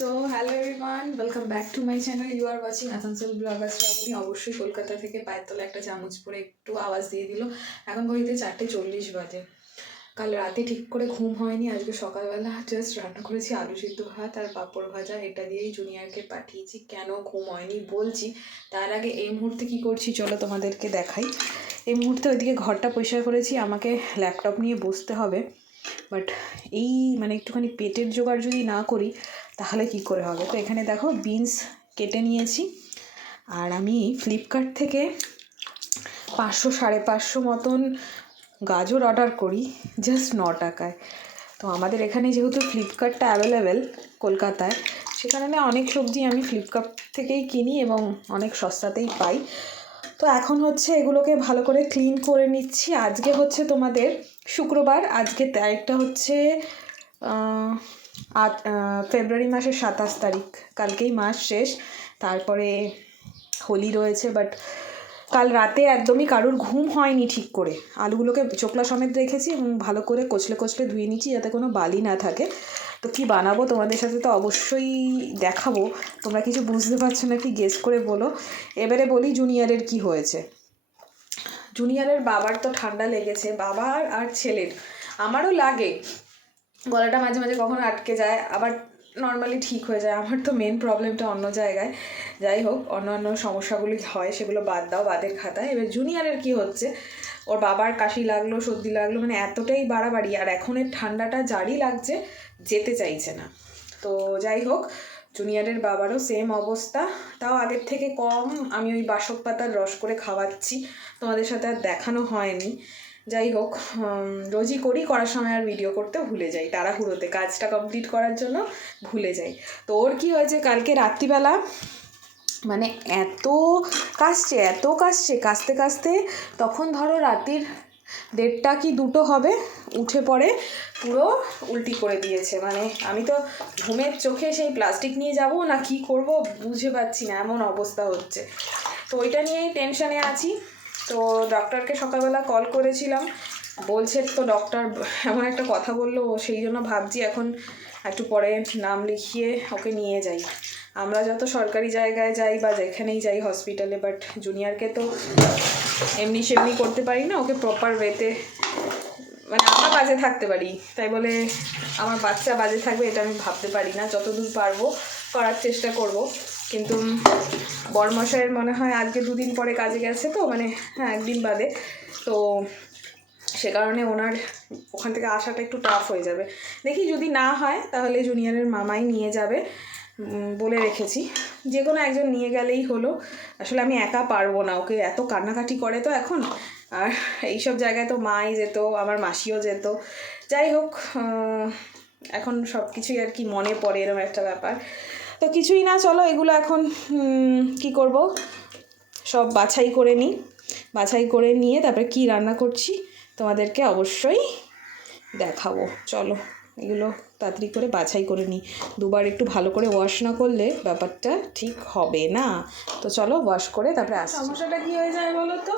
So hello everyone, welcome back to my channel. You are watching Asansol blogger Shrabani. অবশ্যই কলকাতা থেকে পায়ের তলা একটা চামচ পরে একটু আওয়াজ দিয়ে দিল। এখন ঘড়িতে 4:40 বাজে। কাল রাতে ঠিক করে ঘুম হয়নি। আজকে সকালবেলা জাস্ট রান্না করেছি আলু সিদ্ধ ভাত আর পাঁপড় ভাজা। এটা দিয়েই জুনিয়রকে পাঠিয়েছি। কেন ঘুম হয়নি বলছি। তার আগে এই মুহূর্তে কী করছি চলো তোমাদেরকে দেখাই। এই মুহূর্তে ওইদিকে ঘরটা পরিষ্কার করেছি। আমাকে ল্যাপটপ নিয়ে বসতে হবে, বাট এই একটুখানি পেটের জোগাড় যদি না করি তাহলে কি করে হবে। তো এখানে দেখো বিনস কেটে নিয়েছি। আর আমি ফ্লিপকার্ট থেকে 500-550 মতন গাজর অর্ডার করি জাস্ট 9 টাকায়। তো আমাদের এখানে যেহেতু ফ্লিপকার্টটা অ্যাভেলেবেল কলকাতায়, সেখানে অনেক সবজি আমি ফ্লিপকার্ট থেকেই কিনি এবং অনেক সস্তাতেই পাই। তো এখন হচ্ছে এগুলোকে ভালো করে ক্লিন করে নিচ্ছি। আজকে হচ্ছে তোমাদের শুক্রবার, আজকে তারিখটা হচ্ছে ফেব্রুয়ারি মাসের 27 তারিখ। কালকেই মাস শেষ, তারপরে হোলি রয়েছে। বাট কাল রাতে একদমই কারোর ঘুম হয়নি ঠিক করে। আলুগুলোকে চোকলা সমেত রেখেছি এবং ভালো করে কচলে কচলে ধুয়ে নিচ্ছি যাতে কোনো বালি না থাকে। তো কি বানাবো তোমাদের সাথে তো অবশ্যই দেখাবো। তোমরা কিছু বুঝতে পারছো না কি গেস করে বলো। এবারে বলি জুনিয়রের কি হয়েছে। জুনিয়রের বাবার তো ঠান্ডা লেগেছে, বাবার আর ছেলের। আমারও লাগে, গলাটা মাঝে মাঝে কখনো আটকে যায়, আবার নর্মালি ঠিক হয়ে যায়। আমার তো মেন প্রবলেমটা অন্য জায়গায়। যাই হোক, অন্য সমস্যাগুলি হয় সেগুলো বাদ দাও, বাদের খাতায়। এবার জুনিয়রের কি হচ্ছে, ওর বাবার কাশি লাগলো, সর্দি লাগলো, এতটাই বাড়াবাড়ি। আর এখন এর ঠান্ডাটা জারি লাগছে, যেতে চাইছে না। তো যাই হোক, জুনিয়রের বাবারও সেম অবস্থা, তাও আগের থেকে কম। আমি ওই বাসক পাতার রস করে খাওয়াচ্ছি, তোমাদের সাথে আর দেখানো হয়নি। যাই হোক, রোজই করার সময় আর ভিডিও করতে ভুলে যাই, তাড়াহুড়োতে কাজটা কমপ্লিট করার জন্য ভুলে যাই। তো ওর কী হয়েছে, কালকে রাত্রিবেলা এত কাশতে কাশতে তখন ধরো রাত্রির 1:30 কি 2টো হবে, উঠে পড়ে পুরো উল্টি করে দিয়েছে। আমি তো ঘুমের চোখে সেই প্লাস্টিক নিয়ে যাব না কি করব বুঝে পাচ্ছি না, এমন অবস্থা হচ্ছে। তো ওইটা নিয়েই টেনশানে আছি। তো ডক্টরকে সকালবেলা কল করেছিলাম, বলছে তো ডক্টর এমন একটা কথা বললো, সেই জন্য ভাবছি এখন একটু পরে নাম লিখিয়ে ওকে নিয়ে যাই। আমরা যত সরকারি জায়গায় যাই বা যেখানেই যাই হসপিটালে, বাট জুনিয়রকে তো এমনি সেমনি করতে পারি না, ওকে প্রপার ওয়েতে। আমরা বাজে থাকতে পারি, তাই বলে আমার বাচ্চা বাজে থাকবে এটা আমি ভাবতে পারি না। যতদূর পারবো করার চেষ্টা করব। কিন্তু বড়মশাইয়ের মনে হয় আজকে 2 দিন পরে কাজে গেছে, তো হ্যাঁ 1 দিন বাদে। তো সে কারণে ওনার ওখান থেকে আসাটা একটু টাফ হয়ে যাবে। দেখি যদি না হয় তাহলে জুনিয়রের মামাই নিয়ে যাবে বলে রেখেছি। যে কোনো একজন নিয়ে গেলেই হলো। আসলে আমি একা পারবো না, ওকে এত কান্নাকাটি করে তো এখন। আর এইসব জায়গায় তো মাই যেত, আমার মাসিও যেত। যাই হোক, এখন সব কিছুই আর কি মনে পড়ে, এরকম একটা ব্যাপার। তো কিছুই না, চলো এগুলো এখন কি করব সব বাছাই করে নিই। বাছাই করে নিয়ে তারপরে কি রান্না করছি তোমাদেরকে অবশ্যই দেখাবো। চলো এগুলো তাড়াতাড়ি করে বাছাই করে নিই। দুবার একটু ভালো করে ওয়াশ না করলে ব্যাপারটা ঠিক হবে না। তো চলো ওয়াশ করে তারপরে আসি। সমস্যাটা কী হয়ে যায় বলো তো,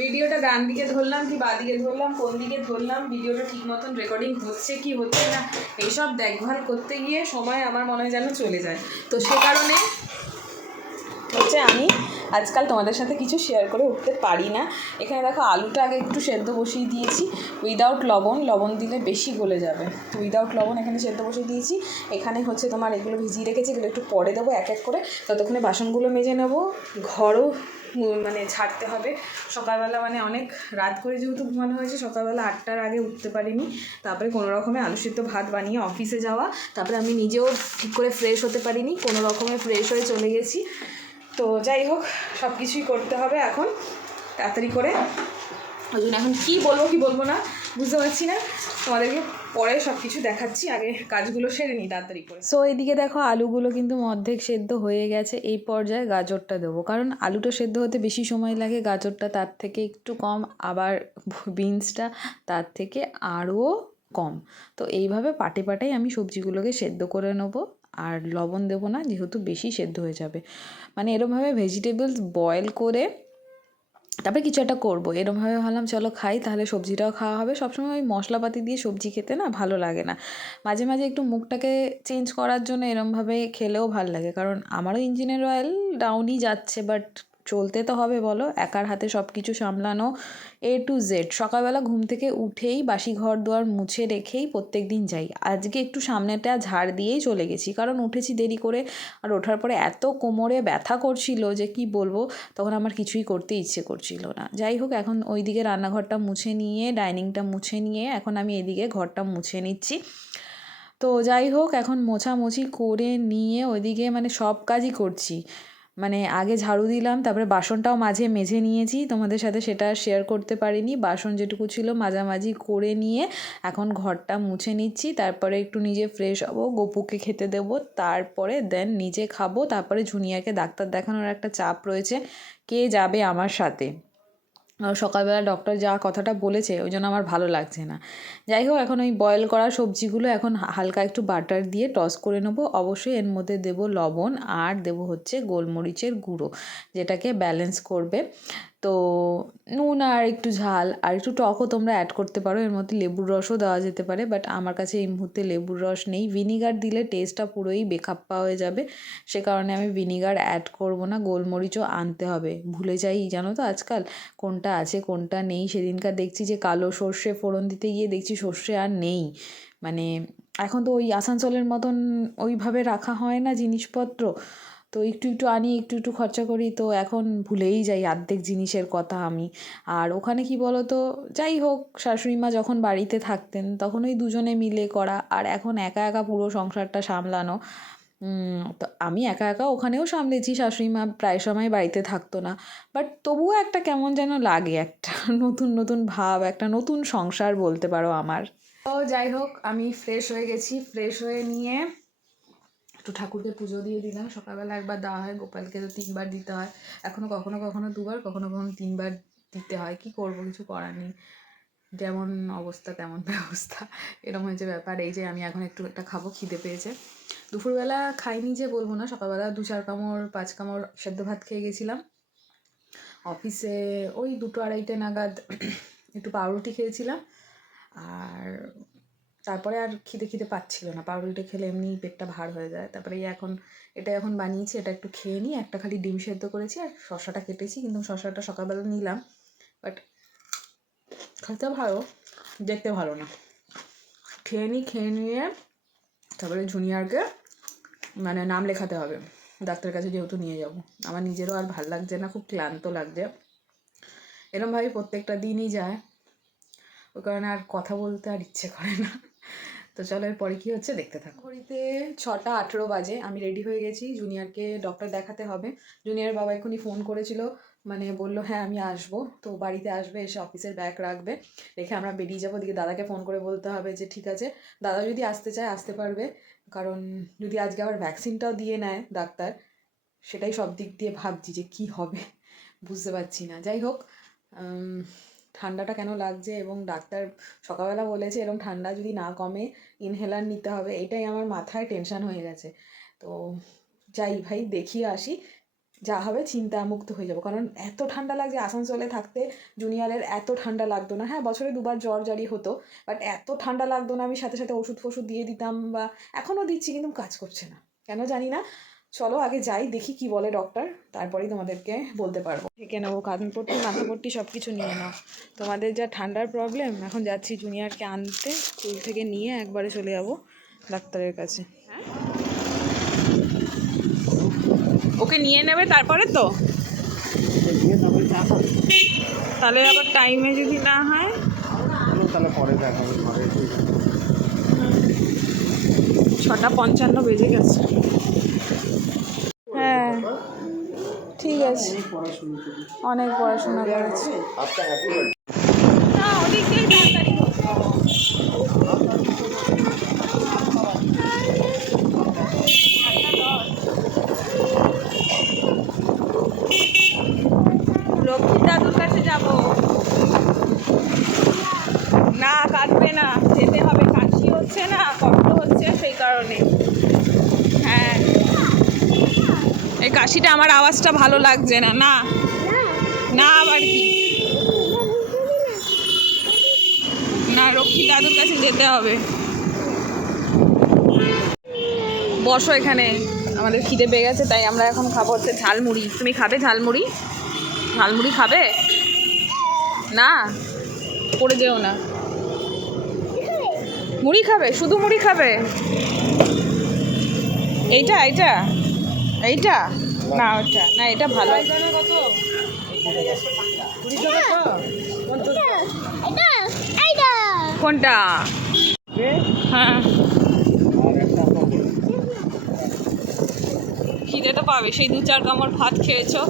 ভিডিওটা ডান দিকে ধরলাম কি বাঁ দিকে ধরলাম, কোন দিকে ধরলাম, ভিডিওটা ঠিক মতন রেকর্ডিং হচ্ছে কি হচ্ছে না, এইসব দেখভাল করতে গিয়ে সময় আমার মনে হয় যেন চলে যায়। তো সে কারণে হচ্ছে আমি আজকাল তোমাদের সাথে কিছু শেয়ার করে উঠতে পারি না। এখানে দেখো আলুটা আগে একটু সেদ্ধ বসিয়ে দিয়েছি উইদাউট লবণ, লবণ দিলে বেশি গলে যাবে। তো উইদাউট লবণ এখানে সেদ্ধ বসিয়ে দিয়েছি। এখানে হচ্ছে তোমার এগুলো ভিজিয়ে রেখেছি, এগুলো একটু পরে দেবো এক এক করে। ততক্ষণে বাসনগুলো মেজে নেবো, ঘরও ছাড়তে হবে। সকালবেলা অনেক রাত করে যেহেতু ঘুমানো হয়েছে, সকালবেলা 8টার আগে উঠতে পারিনি। তারপরে কোনো রকমে আলু সিদ্ধ ভাত বানিয়ে অফিসে যাওয়া, তারপরে আমি নিজেও ঠিক করে ফ্রেশ হতে পারিনি, কোনো রকমে ফ্রেশ হয়ে চলে গেছি। তো যাই হোক, সব কিছুই করতে হবে এখন তাড়াতাড়ি করে। ওই জন্য এখন কী বলবো না বুঝতে পারছি না। তোমাদেরকে পরে সব কিছু দেখাচ্ছি, আগে কাজগুলো সেরে নিই তাড়াতাড়ি করে। সো এইদিকে দেখো আলুগুলো কিন্তু অর্ধেক সেদ্ধ হয়ে গেছে। এই পর্যায়ে গাজরটা দেবো, কারণ আলুটা সেদ্ধ হতে বেশি সময় লাগে, গাজরটা তার থেকে একটু কম, আবার বিনসটা তার থেকে আরও কম। তো এইভাবে পাটে পাটেই আমি সবজিগুলোকে সেদ্ধ করে নেবো। আর লবণ দেবো না, যেহেতু বেশি সেদ্ধ হয়ে যাবে। এরমভাবে ভেজিটেবলস বয়েল করে তারপরে কিছু একটা করবো, এরমভাবে ভাবলাম চলো খাই, তাহলে সবজিটাও খাওয়া হবে। সবসময় ওই মশলাপাতি দিয়ে সবজি খেতে না ভালো লাগে না, মাঝে মাঝে একটু মুখটাকে চেঞ্জ করার জন্য এরমভাবে খেলেও ভালো লাগে। কারণ আমারও ইঞ্জিনের অয়েল ডাউনই যাচ্ছে, বাট চলতে তো হবে বলো, একার হাতে সব কিছু সামলানো A to Z। সকালবেলা ঘুম থেকে উঠেই বাসি ঘর দুয়ার মুছে রেখেই প্রত্যেক দিন যাই। আজকে একটু সামনেটা ঝাড় দিয়েই চলে গেছি, কারণ উঠেছি দেরি করে, আর ওঠার পরে এত কোমরে ব্যথা করছিল যে কি বলবো, তখন আমার কিছুই করতে ইচ্ছে করছিল না। যাই হোক, এখন ওইদিকে রান্নাঘরটা মুছে নিয়ে, ডাইনিংটা মুছে নিয়ে এখন আমি এদিকে ঘরটা মুছে নিচ্ছি। তো যাই হোক, এখন মোছামুছি করে নিয়ে ওইদিকে মানে সব কাজই করছি। মানে আগে ঝাড়ু দিলাম, তারপরে বাসনটাও মাঝে মেজে নিয়েছি, তোমাদের সাথে সেটা শেয়ার করতে পারিনি। বাসন যেটুকু ছিল মাঝামাঝি করে নিয়ে এখন ঘরটা মুছে নিচ্ছি। তারপরে একটু নিজে ফ্রেশ হবো, গপুকে খেতে দেবো, তারপরে দেন নিজে খাবো। তারপরে জুনিয়াকে ডাক্তার দেখানোর একটা চাপ রয়েছে, কে যাবে আমার সাথে। সকালবেলা ডক্টর যা কথাটা বলেছে ওই জন্য আমার ভালো লাগছে না। যাই হোক, এখন ওই বয়েল করা সবজিগুলো এখন হালকা একটু বাটার দিয়ে টস করে নেবো। অবশ্যই এর মধ্যে দেবো লবণ, আর দেবো হচ্ছে গোলমরিচের গুঁড়ো, যেটাকে ব্যালেন্স করবে। তো নুন আর একটু ঝাল আর একটু টকও তোমরা অ্যাড করতে পারো, এর মধ্যে লেবুর রসও দেওয়া যেতে পারে, বাট আমার কাছে এই মুহূর্তে লেবুর রস নেই। ভিনিগার দিলে টেস্টটা পুরোই বেখাপ্পা হয়ে যাবে, সে কারণে আমি ভিনিগার অ্যাড করব না। গোলমরিচও আনতে হবে, ভুলে যাই জানো তো আজকাল কোনটা আছে কোনটা নেই। সেদিনকার দেখছি যে কালো সর্ষে ফোড়ন দিতে গিয়ে দেখছি সর্ষে আর নেই। মানে এখন তো ওই আসানসোলের মতন ওইভাবে রাখা হয় না জিনিসপত্র, তো একটু একটু আনি, একটু একটু খরচা করি, তো এখন ভুলেই যাই অর্ধেক জিনিসের কথা আমি। আর ওখানে কি বলো তো, যাই হোক, শাশুড়ি মা যখন বাড়িতে থাকতেন তখন ওই দুজনে মিলে করা, আর এখন একা একা পুরো সংসারটা সামলানো। তো আমি একা একা ওখানেও সামলেছি, শাশুড়ি মা প্রায় সময় বাড়িতে থাকতো না, বাট তবুও একটা কেমন যেন লাগে, একটা নতুন নতুন ভাব, একটা নতুন সংসার বলতে পারো আমার। তো যাই হোক, আমি ফ্রেশ হয়ে গেছি, ফ্রেশ হয়ে নিয়ে একটু ঠাকুরকে পুজো দিয়ে দিলাম। সকালবেলা একবার দেওয়া হয়, গোপালকে তো 3বার দিতে হয়, এখনও কখনো কখনো 2বার, কখনো কখনো 3বার দিতে হয়। কি করব, কিছু করার নেই, যেমন অবস্থা তেমন ব্যবস্থা, এরকম হয়েছে ব্যাপার। এই যে আমি এখন একটু একটা খাবো, খিদে পেয়েছে। দুপুরবেলা খাইনি যে বলবো না, সকালবেলা 2-4 কামড় 5 কামড় সেদ্ধ ভাত খেয়ে গেছিলাম। অফিসে ওই 2-2:30 নাগাদ একটু পাউরুটি খেয়েছিলাম, আর তারপরে আর খিদে পাচ্ছিল না। পাউরুটি খেলে এমনি পেটটা ভার হয়ে যায়। তারপরে এটা এখন বানিয়েছি, এটা একটু খেয়ে নিই। একটা খালি ডিম সেদ্ধ করেছি আর শসাটা কেটেছি, কিন্তু শসাটা সকালবেলা নিলাম, বাট খেতে ভালো, দেখতে ভালো না। খেয়ে নিয়ে তারপরে জুনিয়রকে মানে নাম লেখাতে হবে ডাক্তারের কাছে, যেহেতু নিয়ে যাব। আমার নিজেরও আর ভাল লাগছে না, খুব ক্লান্ত লাগছে। এরমভাবে প্রত্যেকটা দিনই যায়, ওই কারণে আর কথা বলতে আর ইচ্ছে করে না। তো চলো এরপরে কী হচ্ছে দেখতে থাকো। ঘড়িতে 6:18 বাজে, আমি রেডি হয়ে গেছি, জুনিয়রকে ডক্টর দেখাতে হবে। জুনিয়রের বাবা এক্ষুনি ফোন করেছিল, মানে বললো হ্যাঁ আমি আসবো, তো বাড়িতে আসবে, এসে অফিসের ব্যাগ রাখবে, রেখে আমরা বেরিয়ে যাবো। ওদিকে দাদাকে ফোন করে বলতে হবে যে ঠিক আছে, দাদা যদি আসতে চায় আসতে পারবে, কারণ যদি আজকে আবার ভ্যাকসিনটাও দিয়ে নেয় ডাক্তার, সেটাই সব দিক দিয়ে ভাবছি যে কী হবে, বুঝতে পারছি না। যাই হোক, ঠান্ডাটা কেন লাগছে, এবং ডাক্তার সকালবেলা বলেছে এরকম ঠান্ডা যদি না কমে ইনহেলার নিতে হবে, এটাই আমার মাথায় টেনশান হয়ে গেছে। তো যাই ভাই, দেখিয়ে আসি, যা হবে চিন্তামুক্ত হয়ে যাবো। কারণ এত ঠান্ডা লাগছে, আসানসোলে থাকতে জুনিয়রের এত ঠান্ডা লাগতো না। হ্যাঁ, বছরে 2বার জ্বর জারি হতো, বাট এত ঠান্ডা লাগতো না। আমি সাথে সাথে ওষুধ ফষুধ দিয়ে দিতাম, বা এখনও দিচ্ছি, কিন্তু কাজ করছে না কেন জানি না। চলো আগে যাই, দেখি কি বলে ডক্টর, তারপরেই তোমাদেরকে বলতে পারবো। ঢেকে নেবো, কাঁধপট্টি মাথাপট্টি সব কিছু নিয়ে নাও। তোমাদের যা ঠান্ডার প্রবলেম, এখন যাচ্ছি জুনিয়রকে আনতে, স্কুল থেকে নিয়ে একবারে চলে যাবো ডাক্তারের কাছে। হ্যাঁ, ওকে নিয়ে নেবে তারপরে তো, তাহলে আবার টাইমে যদি না হয় তাহলে পরে দেখা হবে। 6:55 বেজে গেছে। হ্যাঁ ঠিক আছে, অনেক পড়াশোনা করেছি। না, ওদিক দিয়ে তাড়াতাড়ি লক্ষ্মীর দাদুর কাছে যাব না, কাটবে না, যেতে হবে, কাশি হচ্ছে না, কষ্ট হচ্ছে সেই কারণে। হ্যাঁ, এই কাশিটা, আমার আওয়াজটা ভালো লাগছে না, না না আবার কি না, রক্ষী দাদুর কাছে যেতে হবে। বসো এখানে, আমাদের খিদে পেয়ে গেছে, তাই আমরা এখন খাবো হচ্ছে ঝালমুড়ি। তুমি খাবে ঝালমুড়ি? ঝালমুড়ি খাবে না? পড়ে যেও না। মুড়ি খাবে? শুধু মুড়ি খাবে? এইটা এইটা এইটা না, ওটা না, এটা ভালো। কোনটা? হ্যাঁ, খিদে তো পাবে, সেই 2-4 কামড় ভাত খেয়েছো।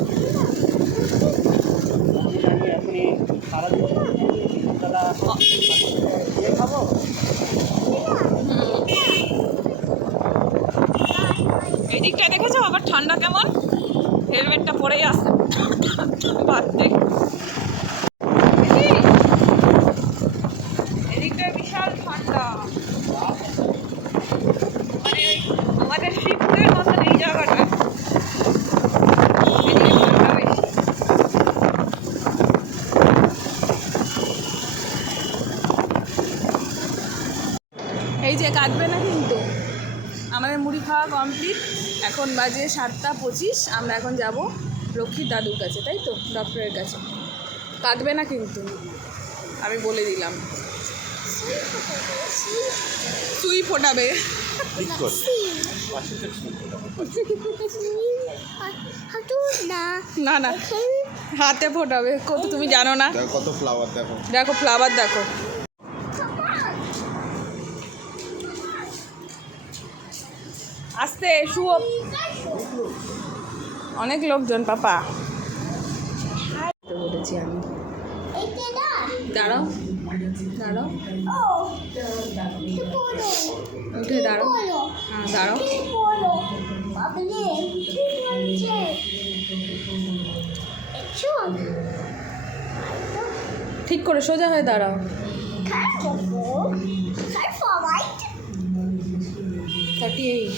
এই দিকটা দেখেছো আবার ঠান্ডা কেমন, হেলমেটটা পরেই আসে বাদতে। এদিকটা বিশাল ঠান্ডা, মানে আমাদের শ্রীপুরের মতন এই জায়গাটা। এদিকে ঠান্ডা বেশি। এই যে কাটবে না কিন্তু। আমাদের মুড়ি খাওয়া কমপ্লিট, এখন বাজে 7টা 25। আমরা এখন যাব রক্ষীর দাদুর কাছে, তাই তো, ডক্টরের কাছে। কাটবে না কিন্তু, আমি বলে দিলাম। সুই ফোটাবে না না, হাতে ফোটাবে। কত তুমি জানো না? কত ফ্লাওয়ার দেখো, দেখো ফ্লাওয়ার দেখো। আস্তে শুয়ো, অনেক লোকজন পাপা বলেছি আমি। দাঁড়াও দাঁড়াও, উঠে দাঁড়াও। হ্যাঁ দাঁড়াও। ঠিক করে সোজা হয়ে দাঁড়াও। 38।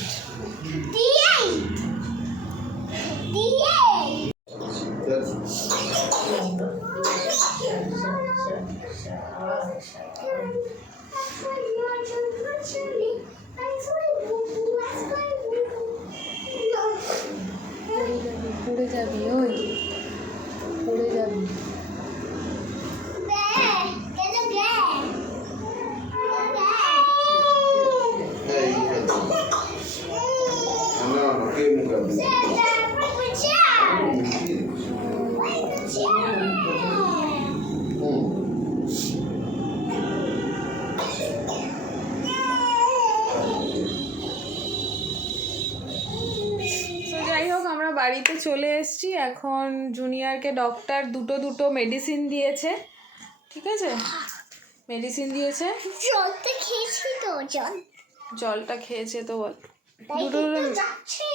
পড়ে যাবি, ওই পড়ে যাবি। যাই হোক, আমরা বাড়িতে চলে এসেছি। এখন জুনিয়রকে ডক্টর দুটো মেডিসিন দিয়েছে, ঠিক আছে, মেডিসিন দিয়েছে। জলটা খেয়েছি তো, জলটা খেয়েছে তো বল। দুটো যাচ্ছে।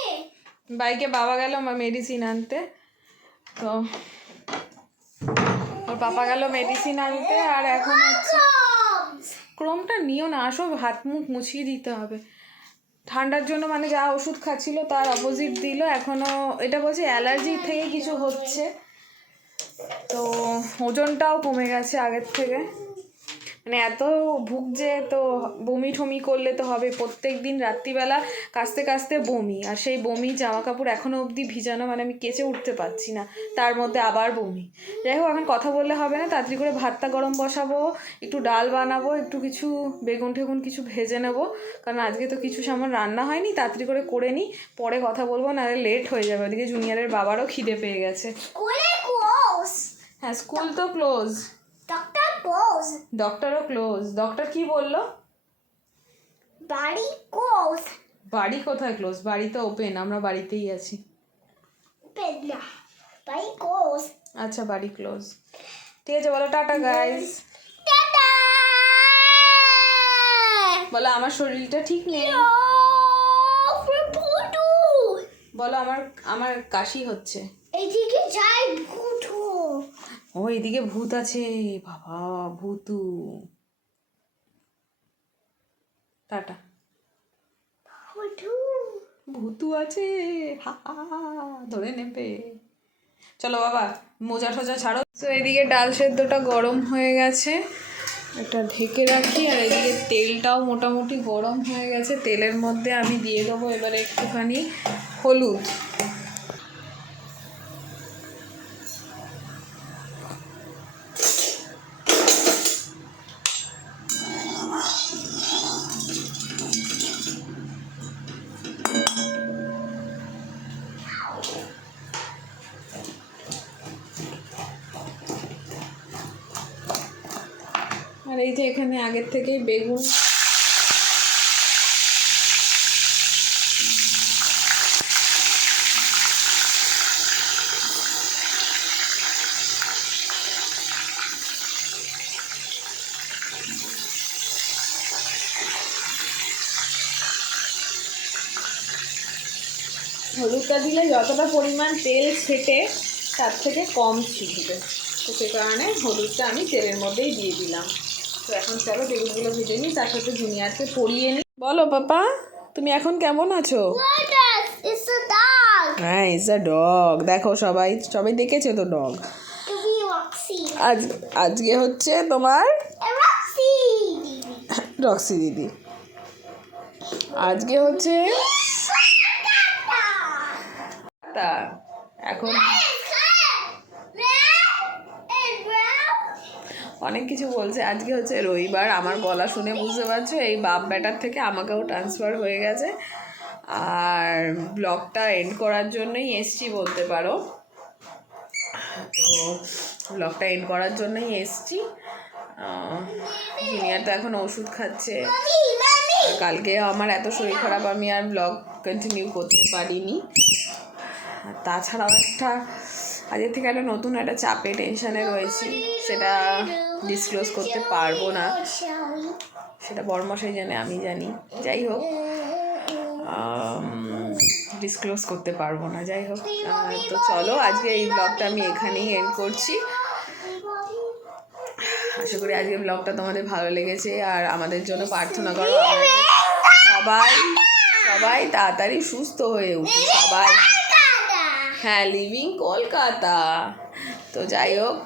বাইকে বাবা গেল মেডিসিন আনতে, তো ওর পাপা গেল মেডিসিন আনতে। আর এখন হচ্ছে ক্রমটা নিও না, আসো, হাত মুখ মুছিয়ে দিতে হবে। ঠান্ডার জন্য মানে যা ওষুধ খাচ্ছিল তার অপোজিট দিল। এখনও এটা বলছে অ্যালার্জি থেকে কিছু হচ্ছে, তো ওজনটাও কমে গেছে আগের থেকে। মানে এত ভুগছে, তো বমি ঠমি করলে তো হবে। প্রত্যেক দিন রাত্রিবেলা কাস্তে কাস্তে বমি, আর সেই বমি জামা কাপড় এখনও অবধি ভিজানো, মানে আমি কেচে উঠতে পারছি না, তার মধ্যে আবার বমি। যাই হোক, এখন কথা বললে হবে না, তাড়াতাড়ি করে ভাতটা গরম বসাবো, একটু ডাল বানাবো, একটু কিছু বেগুন টেগুন কিছু ভেজে নেবো, কারণ আজকে তো কিছু সামান রান্না হয়নি। তাড়াতাড়ি করে নিই, পরে কথা বলবো, নাহলে লেট হয়ে যাবে। ওদিকে জুনিয়রের বাবারও খিদে পেয়ে গেছে। হ্যাঁ, স্কুল তো ক্লোজ, ডক্টরও ক্লোজ। ডক্টর কি বললো? বাড়ি ক্লোজ। বাড়ি কোথায় ক্লোজ? বাড়ি তো ওপেন, আমরা বাড়িতেই আছি। ওপেন না, বাড়ি ক্লোজ। আচ্ছা, বাড়ি ক্লোজ, ঠিক আছে। বলো টাটা গাইস। টাটা। বলো আমার শরীরটা ঠিক নেই। বলো আমার কাশি হচ্ছে। এদিকে যাই ভূত। ও এদিকে ভূত আছে, বাবা ভূতু। টাটা। ভূতু আছে, হা হা, ধরে নেবে। চলো বাবা মোজা টোজা ছাড়ো। তো এদিকে ডাল সেদ্ধটা গরম হয়ে গেছে, এটা ঢেকে রাখি। আর এদিকে তেলটাও মোটামুটি গরম হয়ে গেছে, তেলের মধ্যে আমি দিয়ে দেবো এবারে একটুখানি হলুদ। আর এই যে এখানে আগের থেকেই বেগুন হলুদটা দিলে যতটা পরিমাণ তেল ছেটে তার থেকে কম ছিটবে, তো সে কারণে হলুদটা আমি তেলের মধ্যেই দিয়ে দিলাম। তো এখন চলো বেগুনগুলো ভেজে নিই, তার সাথে জুনিয়ারকে পরিয়ে নিই। বলো পাপা, তুমি এখন কেমন আছো? It's a dog. হ্যাঁ, ইজ আ ডগ। দেখো সবাই সবাই দেখেছে তো ডগ। It's Roxy. আজকে হচ্ছে তোমার Roxy. রক্সি দিদি, আজকে হচ্ছে তা এখন অনেক কিছু বলছে। আজকে হচ্ছে রবিবার, আমার গলা শুনে বুঝতে পারছো এই বাপ ব্যাটার থেকে আমাকেও ট্রান্সফার হয়ে গেছে। আর ব্লগটা এন্ড করার জন্যই এসছি বলতে পারো। তো ব্লগটা এন্ড করার জন্যই এসছি। জুনিয়ার তো এখন ওষুধ খাচ্ছে। কালকে আমার এত শরীর খারাপ, আমি আর ব্লগ কন্টিনিউ করতে পারিনি। তাছাড়াও আজের থেকে একটা নতুন একটা চাপে টেনশানে রয়েছি, সেটা ডিসক্লোজ করতে পারবো না, সেটা বড়মশাই জানে আমি জানি। যাই হোক, ডিসক্লোজ করতে পারবো না। যাই হোক, তো চলো আজকে এই ব্লগটা আমি এখানেই এন্ড করছি। আশা করি আজকে ব্লগটা তোমাদের ভালো লেগেছে, আর আমাদের জন্য প্রার্থনা করো সবাই সবাই তাড়াতাড়ি সুস্থ হয়ে উঠি সবাই। হ্যাঁ, লিভিং কলকাতা। তো যাই হোক,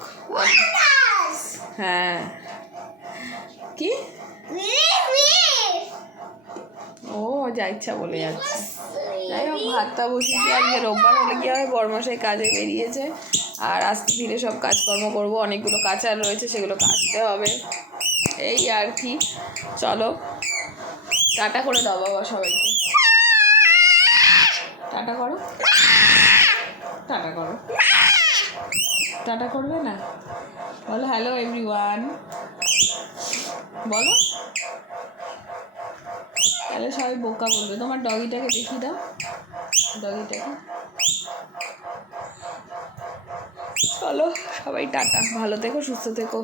হ্যাঁ কি ও যা ইচ্ছা বলে যাচ্ছে। যাই হোক, ভাতটা বসিয়েছি। আজকে রোববার হলে কি হবে, বড়মশাই কাজে বেরিয়েছে, আর আস্তে ধীরে সব কাজকর্ম করবো। অনেকগুলো কাচার রয়েছে, সেগুলো কাচতে হবে, এই আর কি। চলো টাটা করে দাও বাবা সবাইকে, টাটা করো, টাটা করো, টাটা করবে না? বলো হ্যালো এভরিওয়ান, বলো। তাহলে সবাই বোকা বলবে। তোমার ডগিটাকে দেখিয়ে দাও, ডগিটাকে। চলো সবাই টাটা, ভালো থেকো, সুস্থ থেকো।